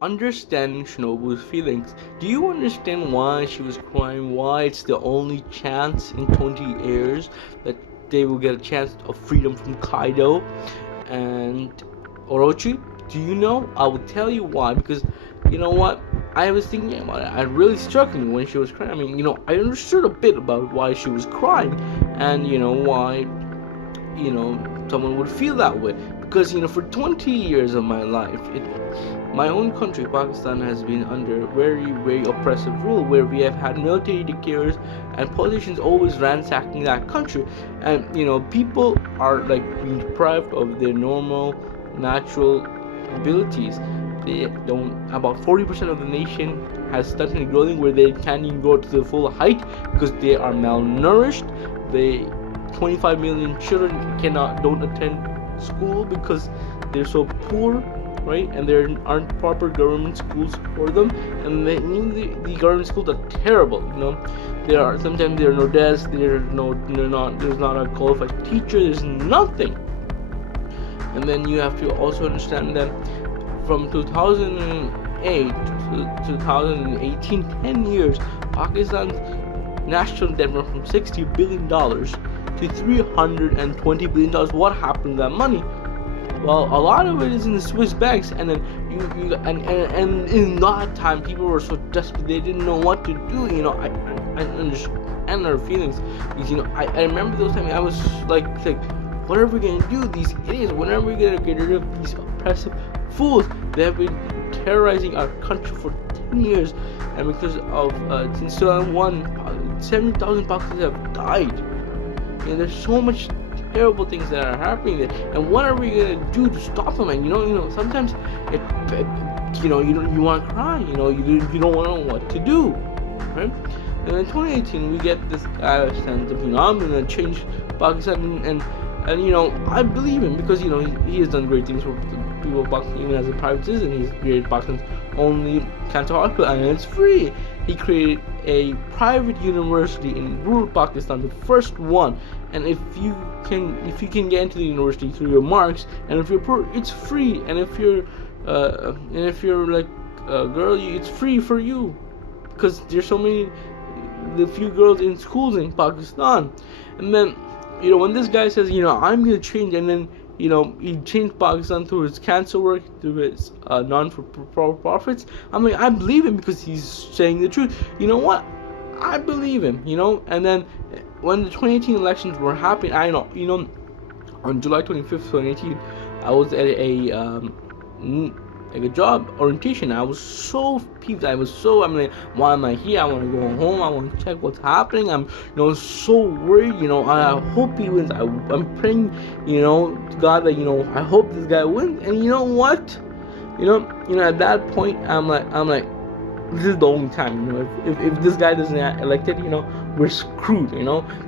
understanding Shinobu's feelings. Do you understand why she was crying? Why it's the only chance in 20 years that they will get a chance of freedom from Kaido and Orochi? Do you know? I will tell you why. Because you know what? I was thinking about it. It really struck me when she was crying. I mean, I understood a bit about why she was crying, and why someone would feel that way. Because for 20 years of my life, my own country, Pakistan, has been under very, very oppressive rule, where we have had military dictators and politicians always ransacking that country, and people are like being deprived of their normal, natural abilities. They don't. About 40% of the nation has stunted growing, where they can't even go to the full height because they are malnourished. 25 million children don't attend school because they're so poor, right? And there aren't proper government schools for them, and the government schools are terrible. Sometimes there are no desks. There's not a qualified teacher. There's nothing. And then you have to also understand that from 2008 to 2018, 10 years, Pakistan's national debt went from $60 billion to $320 billion. What happened to that money? Well, a lot of it is in the Swiss banks, and then and in that time, people were so desperate they didn't know what to do. I understand their feelings, because I remember those times I was like, what are we gonna do? These idiots. When are we gonna get rid of these oppressive fools? They have been terrorizing our country for 10 years, and because of since 2001, 70,000 Pakistanis have died. There's so much terrible things that are happening there, and what are we gonna do to stop them? And sometimes you want to cry. You don't want to know what to do, right? And in 2018, we get this guy that stands up. I'm gonna change Pakistan, and I believe him, because he has done great things for the people of Pakistan. Even as a private citizen, he's created Pakistan's only cancer hospital, and it's free. He created a private university in rural Pakistan, the first one. And if you can get into the university through your marks, and if you're poor, it's free. And if you're like a girl, it's free for you, because there's the few girls in schools in Pakistan. And then when this guy says I'm gonna change, and then he changed Pakistan through his cancer work, through his non-for-profits. I believe him, because he's saying the truth. You know what? I believe him. And then when the 2018 elections were happening, on July 25th, 2018, I was at a job orientation. I was so peeved. I'm like, why am I here? I want to go home. I want to check what's happening. I'm so worried. I hope he wins. I'm praying to God that I hope this guy wins. And you know what? At that point, I'm like this is the only time. If this guy doesn't get elected, we're screwed.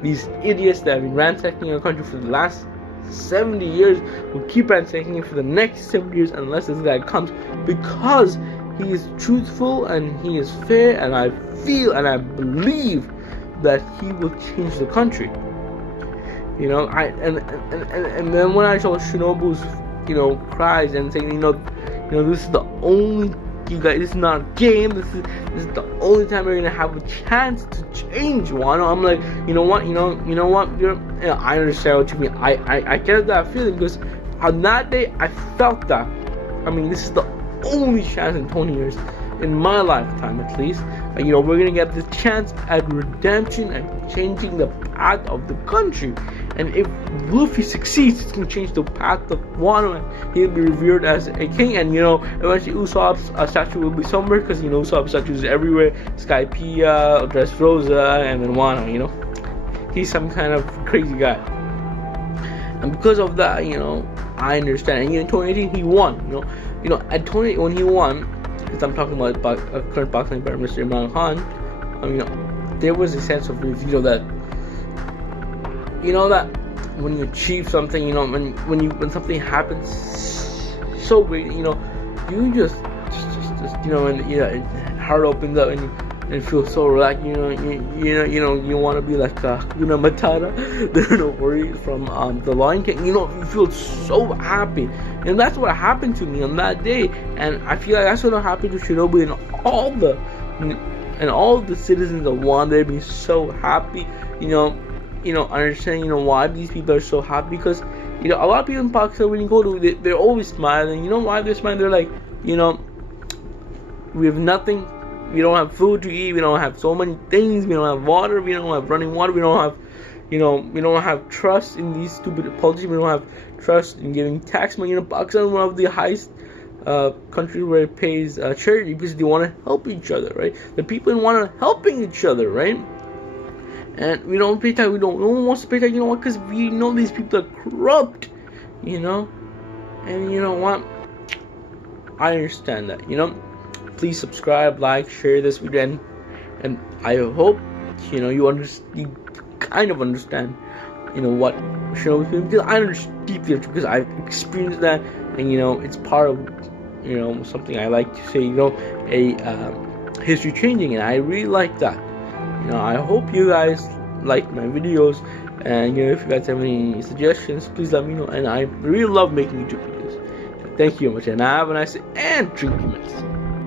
These idiots that have been ransacking our country for the last 70 years will keep ransacking it for the next 70 years unless this guy comes, because he is truthful and he is fair, and I feel and I believe that he will change the country. And then when I saw Shinobu's cries and saying this is the only, you guys, this is not a game, this is the only time we're gonna have a chance to change Wano. I'm like, you know what, I understand what you mean. I get that feeling, because on that day I felt that. This is the only chance in 20 years, in my lifetime at least. We're gonna get this chance at redemption and changing the path of the country. And if Luffy succeeds, it's gonna change the path of Wano, and he'll be revered as a king. And eventually Usopp's statue will be somewhere, because Usopp's statue is everywhere. Skypiea, Dressrosa, and then Wano. He's some kind of crazy guy. And because of that, I understand. And in 2018 he won. At 20 when he won, because I'm talking about current Pakistani Prime Minister Imran Khan. There was a sense of relief, that that when you achieve something, when something happens so great, you just and heart opens up, and and feel so relaxed. You want to be like Hakuna Matata, the no worries from the Lion King. You feel so happy, and that's what happened to me on that day. And I feel like that's what happened to Shinobu and all the citizens of Wano. They'd be so happy. Understanding why these people are so happy, because a lot of people in Pakistan, when you go to, they're always smiling. You know why they're smiling? They're like, we have nothing. We don't have food to eat. We don't have so many things. We don't have water. We don't have running water. We don't have, we don't have trust in these stupid politicians. We don't have trust in giving tax money. Pakistan is one of the highest countries where it pays charity, because they want to help each other, right? The people want to helping each other, right? And we don't pay tax. No one wants to pay tax. You know what? Because we know these people are corrupt. And you know what? I understand that. Please subscribe, like, share this video, and I hope you kind of understand what Shinobu's feeling, because I understand deeply, because I've experienced that, and it's part of something I like to say, a history changing, and I really like that. I hope you guys like my videos, and if you guys have any suggestions, please let me know. And I really love making YouTube videos. Thank you very much, and have a nice day, and drink your medicine.